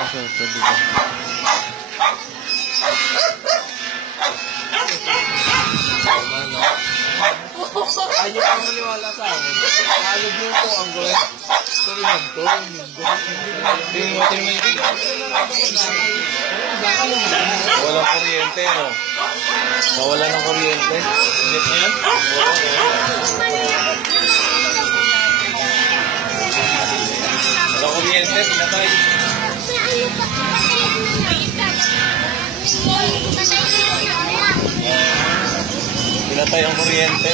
Ito, diba? Ayaw ka maniwala sa akin. Alog mo ito ang gawin. Walang kuryente, no? Nawala ng kuryente. Init na yan? Walang kuryente, pinatay. Pinatay ang kuryente.